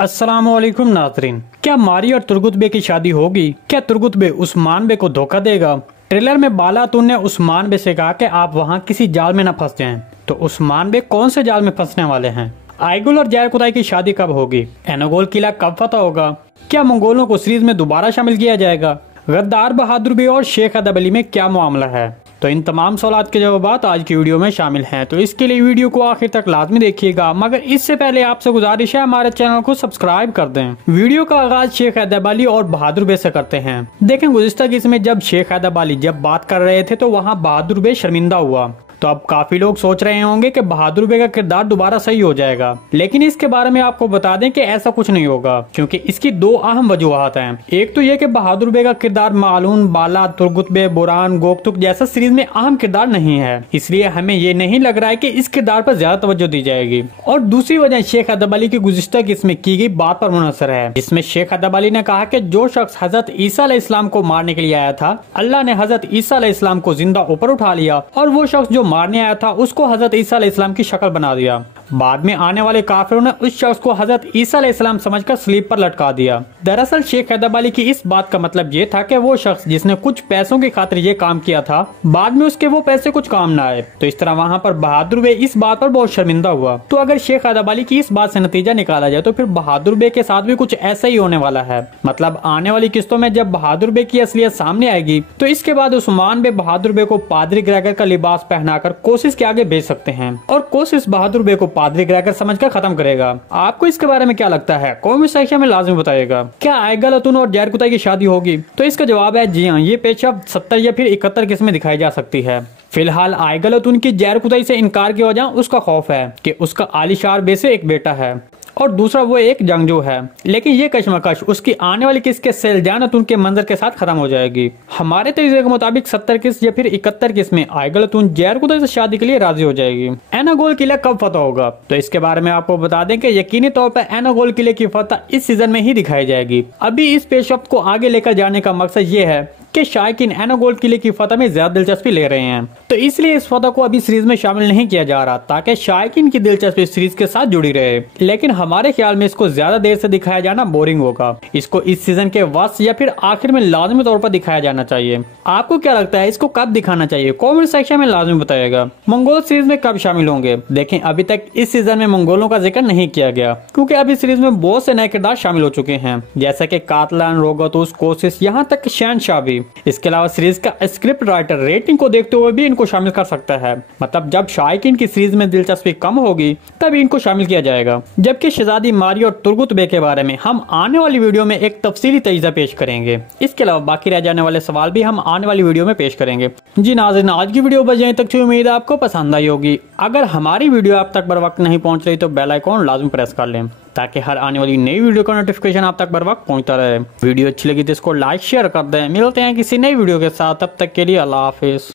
अस्सलामुअलैकुम नाज़रीन, क्या मारी और तुर्गुत बे की शादी होगी? क्या तुर्गुत बे उस्मान बे को धोखा देगा? ट्रेलर में बाला अतुन ने उस्मान बे से कहा कि आप वहां किसी जाल में न फंस जाएं। तो उस्मान बे कौन से जाल में फंसने वाले हैं? आइगुल और जैर कुदाई की शादी कब होगी? एनागोल किला कब फतह होगा? क्या मंगोलों को सीरीज में दोबारा शामिल किया जाएगा? गद्दार बहादुर बे और शेख अदब अली में क्या मामला है? तो इन तमाम सवाल के जवाब आज की वीडियो में शामिल हैं, तो इसके लिए वीडियो को आखिर तक लाजमी देखिएगा। मगर इससे पहले आपसे गुजारिश है हमारे चैनल को सब्सक्राइब कर दें। वीडियो का आगाज शेख अदब अली और बहादुर बे से करते हैं। देखें, गुज़िश्ता किस्म में जब शेख अदब अली जब बात कर रहे थे तो वहाँ बहादुर बे शर्मिंदा हुआ। तो अब काफी लोग सोच रहे होंगे कि बहादुर बे का किरदार दोबारा सही हो जाएगा, लेकिन इसके बारे में आपको बता दें कि ऐसा कुछ नहीं होगा, क्योंकि इसकी दो अहम वजूहात हैं। एक तो ये कि बहादुर बे का किरदार मालून, बाला, तुर्गुत बे, बुरान, गोकतुक जैसा सीरीज में अहम किरदार नहीं है, इसलिए हमें ये नहीं लग रहा है कि इस किरदार पर ज्यादा तवज्जो दी जाएगी। और दूसरी वजह शेख अदब अली की गुज़िश्ता किस्म में की गई बात पर मुनहसर है, जिसमें शेख अदब अली ने कहा कि जो शख्स हजरत ईसा अलैहिस्सलाम को मारने के लिए आया था, अल्लाह ने हजरत ईसा अलैहिस्सलाम को जिंदा ऊपर उठा लिया और वो शख्स जो मारने आया था उसको हजरत ईसा अलैहिस्सलाम की शक्ल बना दिया। बाद में आने वाले काफिरों ने उस शख्स को हजरत ईसा अलैहिस्सलाम समझकर स्लीब पर लटका दिया। दरअसल शेख अदब अली की इस बात का मतलब ये था कि वो शख्स जिसने कुछ पैसों की खातिर ये काम किया था, बाद में उसके वो पैसे कुछ काम न आए। तो इस तरह वहाँ पर बहादुर बे इस बात पर बहुत शर्मिंदा हुआ। तो अगर शेख अदब अली की इस बात से नतीजा निकाला जाए तो फिर बहादुर बे के साथ भी कुछ ऐसा ही होने वाला है। मतलब आने वाली किस्तों में जब बहादुर बे की असलियत सामने आएगी तो इसके बाद उस्मान बे बहादुर बे को पादरी ग्रेगर का लिबास पहनाकर कोशिश के आगे भेज सकते हैं और कोशिश बहादुर बे को पादरी ग्रेगर समझकर खत्म करेगा। आपको इसके बारे में क्या लगता है? कमेंट सेक्शन में लाजमी बताइएगा। क्या आइगल अतुन और जैर कुदाई की शादी होगी? तो इसका जवाब है जी हाँ, ये पेशा 70 या फिर 71 किस्में दिखाई जा सकती है। फिलहाल आइगल अतुन की जैर कुदाई से इनकार की वजह उसका खौफ है कि उसका आलिशार बे से एक बेटा है और दूसरा वो एक जंगजू है, लेकिन ये कश्मकश उसकी आने वाली किस्त के सेलजान अतुन के मंजर के साथ खत्म हो जाएगी। हमारे तरीके के मुताबिक 70 किस्त या फिर 71 किस्त में आइगल अतुन जैर कुदाई से शादी के लिए राजी हो जाएगी। एनागोल किला कब फतह होगा? तो इसके बारे में आपको बता दें कि यकीनी तौर पर एनागोल किले की फतह इस सीजन में ही दिखाई जाएगी। अभी इस पेशरफ्त को आगे लेकर जाने का मकसद ये है कि शायकीन एनागोल किले की फतह में ज्यादा दिलचस्पी ले रहे हैं, तो इसलिए इस फतह को अभी सीरीज में शामिल नहीं किया जा रहा ताकि शायकीन की दिलचस्पी सीरीज के साथ जुड़ी रहे। लेकिन हमारे ख्याल में इसको ज्यादा देर से दिखाया जाना बोरिंग होगा। इसको इस सीजन के वस्त या फिर आखिर में लाजमी तौर पर दिखाया जाना चाहिए। आपको क्या लगता है, इसको कब दिखाना चाहिए? कमेंट सेक्शन में लाजमी बताइएगा। मंगोल सीरीज में कब शामिल होंगे? देखें, अभी तक इस सीजन में मंगोलों का जिक्र नहीं किया गया, क्योंकि अभी सीरीज में बहुत से नए किरदार शामिल हो चुके हैं, जैसे कि कातलान, रोगतुस, कोशिश, यहाँ तक शहनशाह भी। इसके अलावा सीरीज का स्क्रिप्ट राइटर रेटिंग को देखते हुए भी इनको शामिल कर सकता है। मतलब जब शायकीन की सीरीज में दिलचस्पी कम होगी तभी इनको शामिल किया जाएगा। जबकि शहजादी मारी और तुर्गुत बे के बारे में हम आने वाली वीडियो में एक तफसीली तजीज़ा पेश करेंगे। इसके अलावा बाकी रह जाने वाले सवाल भी हम आने वाली वीडियो में पेश करेंगे। जी नाज़रीन, आज की वीडियो बस यहीं तक थी। उम्मीद है आपको पसंद आई होगी। अगर हमारी वीडियो आप तक बर वक्त नहीं पहुंच रही तो बेल आइकॉन लाजमी प्रेस कर लें ताकि हर आने वाली नई वीडियो का नोटिफिकेशन आप तक बर वक्त पहुंचता रहे। वीडियो अच्छी लगी तो इसको लाइक शेयर कर दें। मिलते हैं किसी नई वीडियो के साथ, तब तक के लिए अल्लाह हाफिज।